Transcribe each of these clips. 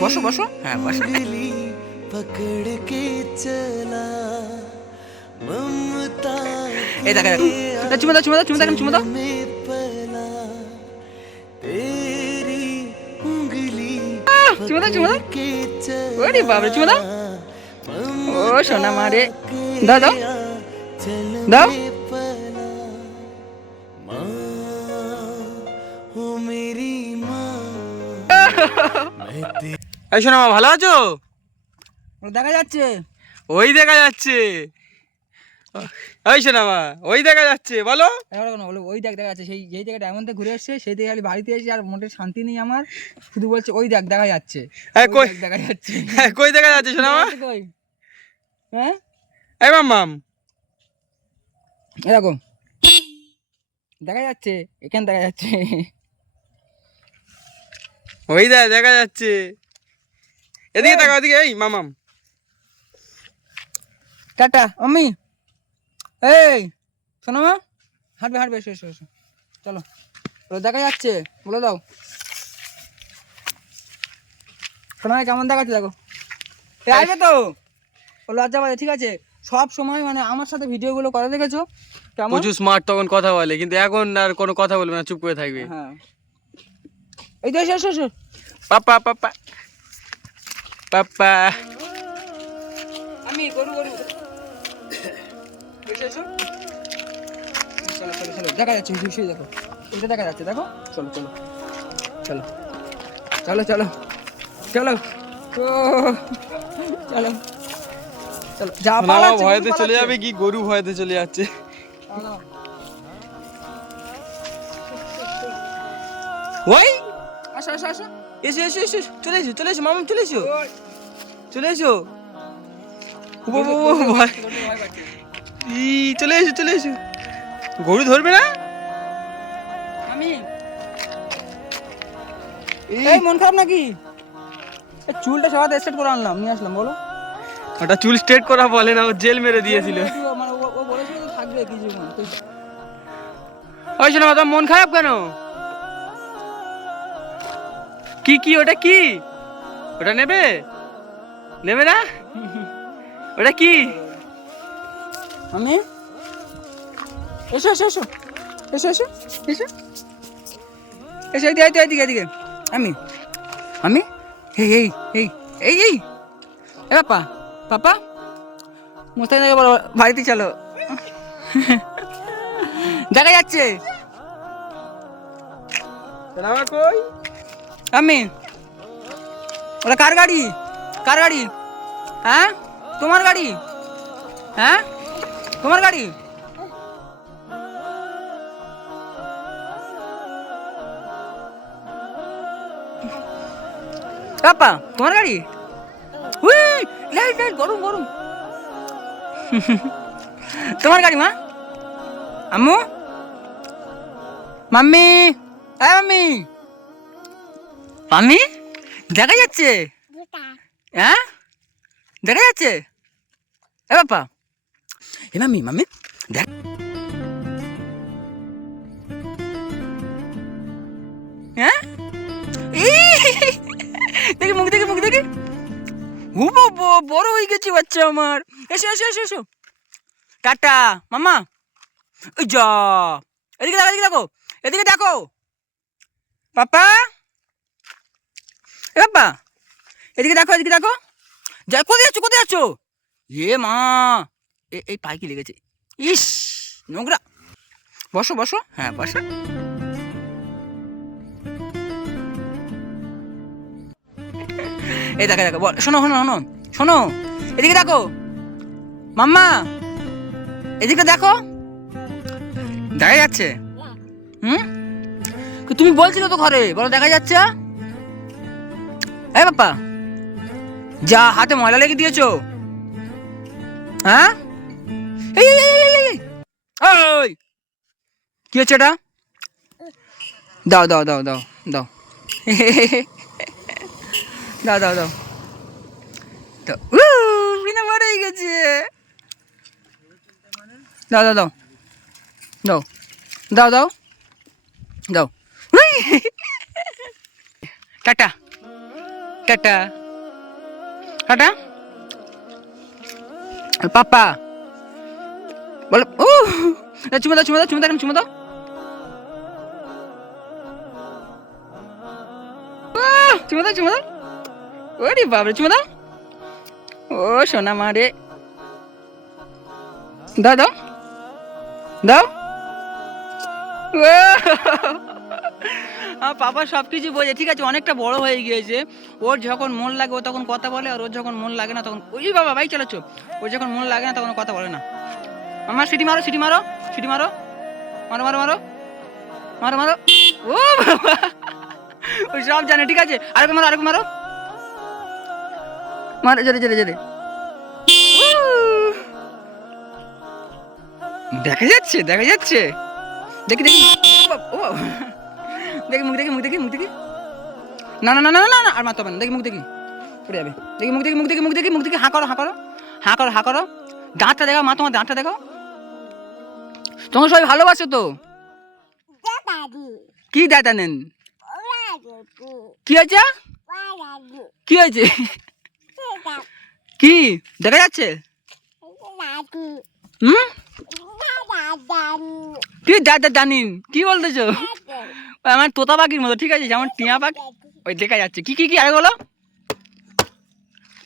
বসো বসো, হ্যাঁ বসো। पकड़ के चला ममता এই দেখো দেখো, চুমা দাও চুমা দাও চুমা দাও চুমা দাও। में पला तेरी उंगली চুমা দাও চুমা দাও। के ওরে বাবা, চুমা দাও। ও সোনা মারে, দাও দাও चल দাও। पला माँ हो मेरी माँ मैं এই শোনো, ভালো আছো? দেখা যাচ্ছে, ওই দেখা যাচ্ছে। এই শোনো, ওই দেখা যাচ্ছে, বলো। বলো ওই দেখ দেখা যাচ্ছে, সেই যেই জায়গাটা এমন ঘুরে এসছে সেই থেকে খালি বাড়িতে এসে আর মোটে শান্তি নেই আমার, শুধু বলছে ওই দেখ দেখা যাচ্ছে, কই দেখা যাচ্ছে। কই দেখা যাচ্ছে শোনো? কই? হ্যাঁ এই মাম্মাম, এরকম দেখা যাচ্ছে, এখানে দেখা যাচ্ছে। ওই দেখা যাচ্ছে। এদিকে তাকাও, এদিকে। এই মামাম, টাটা মাম্মি। এই শোনো মা, হাঁটবে হাঁটবে, এসো এসো এসো, চলো। বলো দেখা যাচ্ছে, বলে দাও। শোনো কেমন দেখাচ্ছে দেখো, এই আসবে তো। বলো আচ্ছা ভাই, ঠিক আছে। সব সময় মানে আমার সাথে ভিডিওগুলো করে দেখেছো কেমন? প্রচুর স্মার্ট, তখন কথা বলে, কিন্তু এখন আর কোনো কথা বলবে না, চুপ করে থাকবে। হ্যাঁ, এই তো এসো এসো এসো। পাপা পাপা পাপা। আমি গরু গরু, এসো এসো, চলো চলো চলো, দেখা যাচ্ছে, শুয়ে দেখো, ওইটা দেখা যাচ্ছে দেখো, চলো চলো চলো চলো চলো চলো, ও, চলো চলো, যা মামা পালাচ্ছে, ভয়েতে গরু চলে পালাচ্ছে। যাবে কি? গরু ভয়েতে চলে যাচ্ছে। দাঁড়াও। ওই আসো আসো আসো, এসো এসো এসো, চলে এসো চলে এসো মামা, চলে এসো ওই, চলে এসো। গরু, ও ভয়, গরু ভয় পাচ্ছে। চলে এসো চলে এসো। গরু ধরবে না? আমি এই মন খারাপ নাকি? এই চুলটা সবাই স্ট্রেট করে আনলাম, নিয়ে আসলাম, বলো। ওটা চুল স্ট্রেট করা বলে না, ও জেল মেরে দিয়েছিল। মানে ও বলেছিল তো থাকবে কিছুক্ষণ, তো ওই শোনো, তোমার মন খারাপ কেন? কি কি ওটা কি? ওটা নেবে? নেবে না? ওটা কি? আমি এসো এসো এসো এসো এসো এসো এসো, এদিকে এদিকে এদিকে। আমি আমি এই এই এই এই এই এ পাপা পাপা, মোস্তাক থেকে বলো বাড়িতে চলো। দেখা যাচ্ছে আমার কই? আমি, ওটা কার গাড়ি? কার গাড়ি? হ্যাঁ তোমার গাড়ি? হ্যাঁ তোমার গাড়ি? পাপা তোমার গাড়ি? উই, লাইট লাইট, গরম গরম। তোমার গাড়ি মা? আম্মু, মাম্মি, হ্যাঁ মাম্মি, মাম্মি দেখা যাচ্ছে? হ্যাঁ দেখা যাচ্ছে? এ বাপা, এ মাম্মি মাম্মি দেখ, হ্যাঁ দেখি মুখ দেখি মুখ দেখি। ও বাবা, বড় হয়ে গেছে বাচ্চা আমার। এসো এসো এসো এসো, টাটা মামা। ওই যা, এদিকে দেখো এদিকে দেখো, এদিকে দেখো পাপা, এ বাবা এদিকে দেখো এদিকে দেখো। যা, কোথায় যাচ্ছ কোথায় যাচ্ছ? এ মা, এই পায়ে কি লেগেছে? ইস নোংরা। বসো বসো, হ্যাঁ বসো। এই দেখো দেখো, শোনো শোনো শোনো শোনো, এদিকে দেখো মাম্মা, এদিকে দেখো, দেখা যাচ্ছে? হুম, তুমি বলছিলে তো ঘরে, বলো দেখা যাচ্ছে? এই বাপ্পা, যা হাতে ময়লা লেগে দিয়েছো। হ্যাঁ এই এই, এই, এই, এই, ওই কি হচ্ছে এটা? দাও দাও দাও দাও দাও, দাও দাও দাও, বিনা বড় হয়ে গেছে। দাও দাও দাও দাও দাও দাও দাও, টাটা টাটা টাটা পাপা বলো ও চুমা দাও চুমা দাও চুমা দাও চুমা দাও চুমা দাও চুমা দাও ওরে বাবরে চুমা দাও ও সোনা মা রে দাও দাও দাও পাপা সব কিছু বোঝে, ঠিক আছে, অনেকটা বড় হয়ে গিয়েছে। ওর যখন মন লাগে ও তখন কথা বলে, আর ওর যখন মন লাগে না তখন ওই বাবা বাইক চালাচ্ছ, ওর যখন মন লাগে না তখন কথা বলে না। আমার সিটি মারো সিটি মারো সিটি মারো মারো মারো মারো মারো মারো ও বাবা ওই সব জানে, ঠিক আছে, আরেকবার মারো আরেকবার মারো মারো জোরে জোরে জোরে। দেখা যাচ্ছে দেখা যাচ্ছে, দেখি দেখি ও দেখি মুখ দেখি মুখ দেখি মুখ দেখি, না না না না না না আর মারতে হবে না, দেখি মুখ দেখি পড়ে যাবে, দেখি মুখ দেখি মুখ দেখি মুখ দেখি মুখ দেখি, হাঁ করো হাঁ করো হাঁ করো হাঁ করো, দাঁতটা দেখাও মা, তোমার দাঁতটা দেখাও, তোমাকে সবাই ভালোবাসো তো। কি দাদা নেন কি হয়েছে কি হয়েছে কি দেখা যাচ্ছে হুম কি দাদা জানিন কি বলতেছো, আমার তোতা পাখির মতো, ঠিক আছে, যেমন টিয়া পাখি ওই দেখা যাচ্ছে, কি কি কি আরে বলো,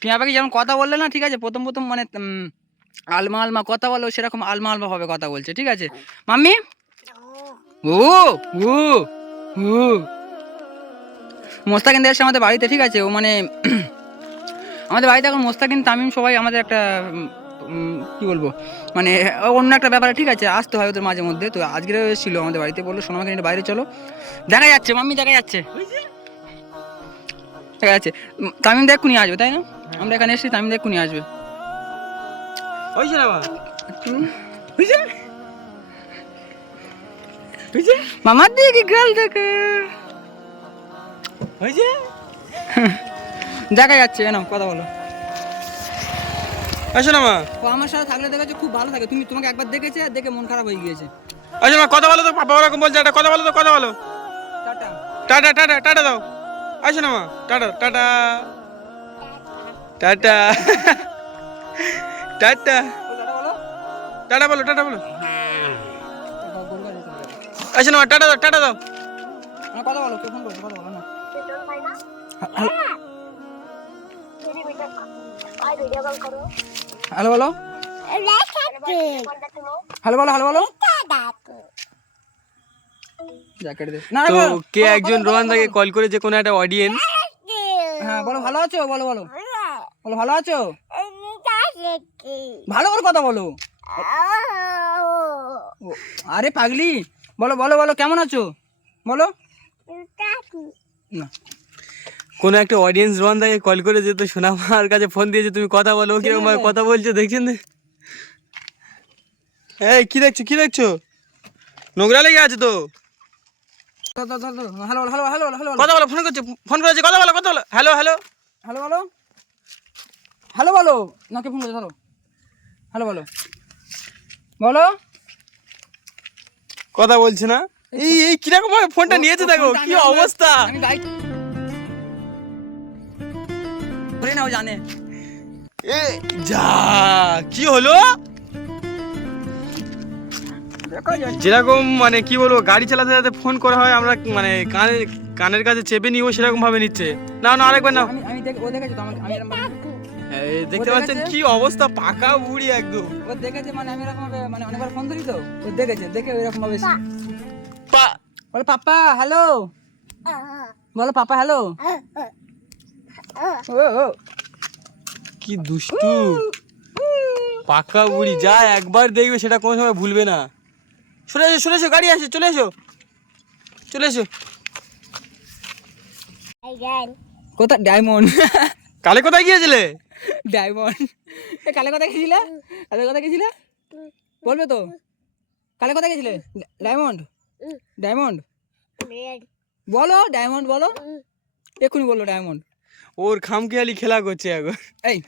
টিয়া পাখি যেমন কথা বললে না, ঠিক আছে, প্রথম প্রথম মানে আলমা আলমা কথা বলো, সেরকম আলমা আলমা ভাবে কথা বলছে, ঠিক আছে মাম্মি। ও ও ও মোস্তাকিন এসে আমাদের বাড়িতে, ঠিক আছে, ও মানে আমাদের বাড়িতে এখন মোস্তাকিন তামিম সবাই আমাদের একটা কি বলবো মানে অন্য একটা ব্যাপারে, ঠিক আছে, আসতে হয় ওদের মাঝে মধ্যে। তো আজকের এসেছিল আমাদের বাড়িতে, বললো সোনামাকে নিয়ে বাইরে চলো, দেখা যাচ্ছে মাম্মি দেখা যাচ্ছে ঠিক আছে, তামিম দেখ নিয়ে আসবে, তাই না, আমরা এখানে এসেছি তামিম দেখ নিয়ে আসবে, হয়েছে না মামার দিকে গাল দেখে হয়েছে দেখা যাচ্ছে, না কথা বলো, আসো না মা, ও আমার সাথে থাকলে দেখেছো খুব ভালো থাকে, তুমি তোমাকে একবার দেখেছে দেখে মন খারাপ হয়ে গিয়েছে। আসো মা, কথা বলো তো, পাপা ওরকম বলছে, একটা কথা বলো তো, কথা বলো, টাটা টাটা টাটা টাটা দাও, আসো না মা, টাটা টাটা টাটা টাটা বলো টাটা বলো, টাটা বলো, আসো না মা, টাটা দাও টাটা দাও, কথা বলো, কে ফোন করছে, কথা বলো না, হ্যালো বলো হ্যালো বলো হ্যালো বলো, তো কে একজন রোহানদাকে কল করেছে, কোনো একটা অডিয়েন্স, হ্যাঁ বলো ভালো আছো, বলো বলো বলো ভালো আছো, ভালো করে কথা বলো, আরে পাগলি বলো বলো বলো কেমন আছো বলো না, কোনো একটা অডিয়েন্স রোহানদাকে কল করেছে, তো সোনামার কাছে ফোন দিয়েছে, তুমি কথা বলো, কিরকম ভাবে কথা বলছো দেখছেন, এই কি দেখছো কি দেখছো, নোংরা লেগে আছে তো, হ্যালো হ্যালো হ্যালো হ্যালো কথা বলো, ফোন করছে ফোন করেছে, কথা বলো কথা বলো, হ্যালো হ্যালো হ্যালো বলো হ্যালো বলো না, কে ফোন করছে, হ্যালো হ্যালো বলো বলো, কথা বলছে না, এই এই কিরকম ভাবে ফোনটা নিয়েছে, দেখো কি অবস্থা, আমি গাইড করে নাও জানে, এ যা কি হলো, যেরকম মানে কি বলবো, গাড়ি চালাতে চালাতে ফোন করা হয়, আমরা মানে কানের কাছে চেপে নিও, সেরকম ভাবে নিচ্ছে, না না আরেকবার নাও, আমি আমি ও দেখেছি তো, আমি এরকম এই দেখতে পাচ্ছেন কি অবস্থা, পাকা বুড়ি একদম, ও দেখেছে, মানে আমি এরকম ভাবে মানে অনেকবার ফোন ধরি তো, ও দেখেছে, দেখে এরকম ভাবে বলো পাপা হ্যালো বলো পাপা হ্যালো, ও কি দুষ্টু পাকা বুড়ি, যা একবার দেখবে সেটা কোনো সময় ভুলবে না, সরে এসো গাড়ি আসে, চলে এসো চলে এসো, কোথা ডায়মন্ড কালে কোথায় গিয়েছিলে, ডায়মন্ড কালে কোথায় গেছিলে, কালে কোথায় গেছিলে বলবে তো, কালে কোথায় গেছিলে, ডায়মন্ড ডায়মন্ড বলো ডায়মন্ড বলো, এক্ষুনি বললো ডায়মন্ড, ওর খামখেয়ালি খেলা করছে এখন, এই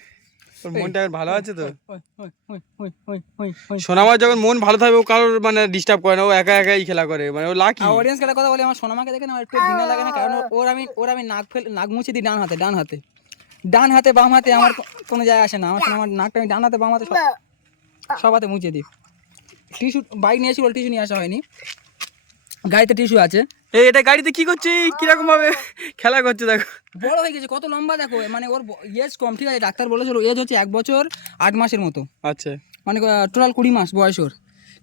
তোর মনটা এখন ভালো আছে তো? ওই, ওই, ওই, ওই, ওই, ওই, ওই। সোনামার যখন মন ভালো থাকবে ও কারোর মানে ডিস্টার্ব করে না, ও একা একাই খেলা করে, মানে ও লাকি। আর অডিয়েন্স একটা কথা বলি, আমার সোনামাকে দেখে না আমার একটু ঘৃণা লাগে না, কারণ ওর আমি নাক মুছে দিই ডান হাতে ডান হাতে বাম হাতে আমার কোনো যায় আসে না। আমার সোনামার নাকটা আমি ডান হাতে বাম হাতে সব হাতে মুছে দিই। টিস্যু বাইক নিয়ে এসেছিল, টিস্যু নিয়ে আসা হয়নি, গাড়িতে টিস্যু আছে। এটা গাড়িতে কি করছে, কিরকম ভাবে খেলা করছে দেখো। বড় হয়ে গেছে, কত লম্বা দেখো, মানে ওর এজ কম, ঠিক আছে, ডাক্তার বলেছিল এজ হচ্ছে 1 বছর 8 মাসের মতো, আচ্ছা, মানে টোটাল 20 মাস বয়স ওর,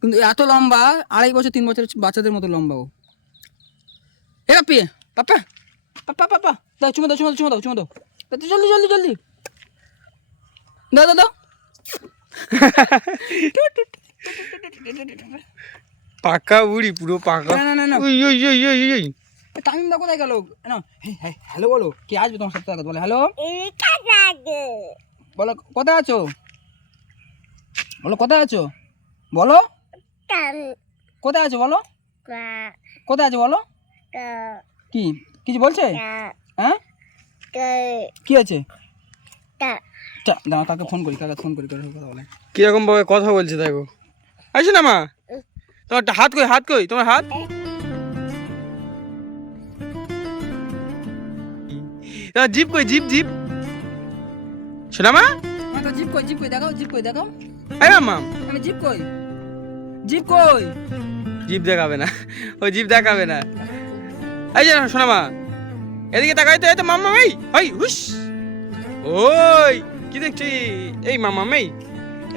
কিন্তু এত লম্বা, 2.5 বছর 3 বছর বাচ্চাদের মতো লম্বা ও। এ পাপি, পাপা পাপা পাপা দাও, চুমো দাও, জলদি জলদি জলদি দাও দাও দাও। পাকা বুড়ি, পুরো পাকা। না না না না, ওই ওই ওই ওই ওই তামিম দা কোথায় গেল? না, হ্যালো বলো, কে আসবে তোমার সাথে কথা বলে? হ্যালো বলো, কোথায় আছো? বলো কোথায় আছো? বলো কোথায় আছো? বলো কোথায় আছো? বলো কি কিছু বলছে? হ্যাঁ কি আছে? দাঁড়া, কাকে ফোন করি কথা বলে। কিরকম ভাবে কথা বলছে দেখো। আসো না মা, তোমার হাত কই তোমার হাত? তোমার জিপ কই, জিপ শোনা মা। তো জিপ কই দেখাও, দেখাও। এই মাম্মা, আমি জিপ কই জিপ দেখাবে না, ও জিপ দেখাবে না। এই যে শোনা মা, এদিকে তাকাই তো, এই তো মাম্মা, এই হুস, ওই কি দেখছি? এই মাম্মা,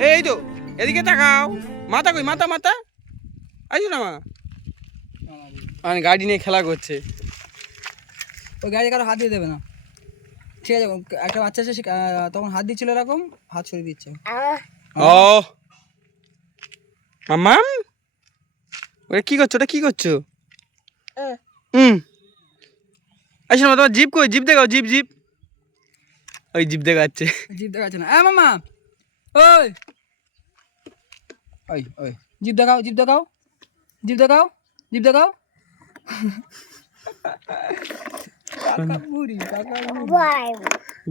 এই তো এদিকে তাকাও। মাথা কই, মাথা আইসো না মা। আর গাড়ি নিয়ে খেলা করছে। ওই গাড়ি কারো হাত দিয়ে দেবে না, ঠিক আছে? একটা বাচ্চা এসে তখন হাত দিচ্ছিল, এরকম হাত সরিয়ে দিচ্ছে। ও মাম্মাম, ওটা কি করছো? আইসো না, তোমার জিপ কই, জিপ দেখাও, জিপ ওই জিপ দেখাচ্ছে। জিপ দেখাচ্ছে না। মামা, ওই ওই ওই জিপ দেখাও। কাকা বুড়ি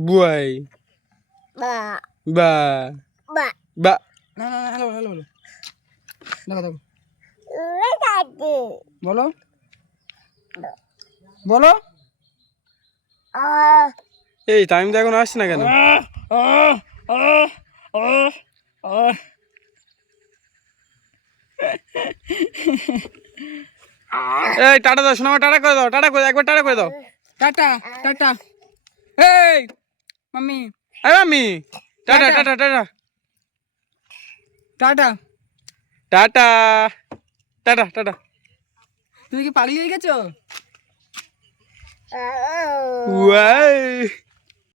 বুয়াই বা বা না না, হ্যালো দেখো বলো এই টাইম তো এখন আসছে না কেন? এই টাটা দাও শোনা, টাটা করে দাও, একবার টাটা করে দাও। টাটা এই মাম্মি, এই mummy, tata tata tata tata. Tata tata tata. তুমি কি পালিয়ে গেছো? ওয়াই